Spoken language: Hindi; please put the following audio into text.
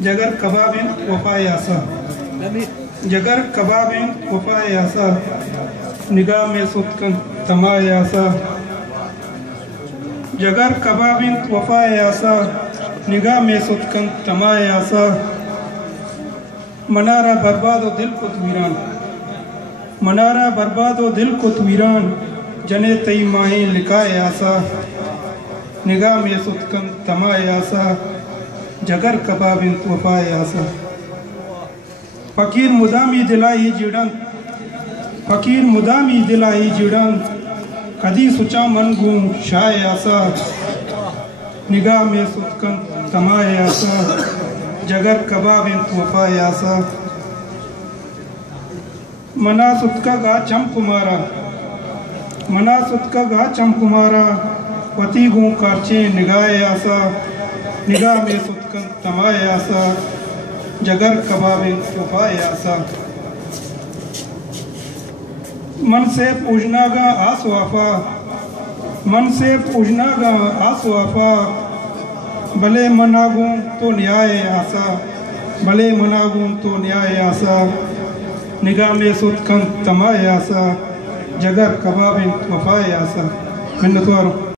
जगर कबाबिन वफाए आसा, जगर कबाबिन वफाए आसा, निगाह में सुतकन तमाए आसा, जगर कबाबिन वफाए आसा, निगाह में सुतकन तमाए आसा, मनारा बर्बाद दिल को वीरान, मनारा बर्बाद दिल को वीरान, जने तई माही लिखाए आसा, निगाह में सुतकन तमाए आसा, जगर कबाबिन वफाए आसा। फ़कीर मुदामी दिलाई जिड़न, फ़कीर मुदामी दिलाई जिड़न, कदी सुचा मन गूं शाय आसा, निगाह में सुतकन तमाए आसा, जगर कबाबिन वफाए आसा। मना सुतका गा चम कुमारा, मना सुतका गा चम कुमारा, पति गूं कारचे निगाहे आसा, निगाह में सुतकन तमाए आसा, जगर कबाबिन वफाए आसा। मन से पूजना गा आस वाफा, मन से पूजना गा आस वाफा, भले मनागूं तो न्याय आसा, भले मनागूं तो न्याय आसा, निगाह में सुतकन तमाए आसा, जगर कबाबिन वफाए आसा। मिन्नतवार।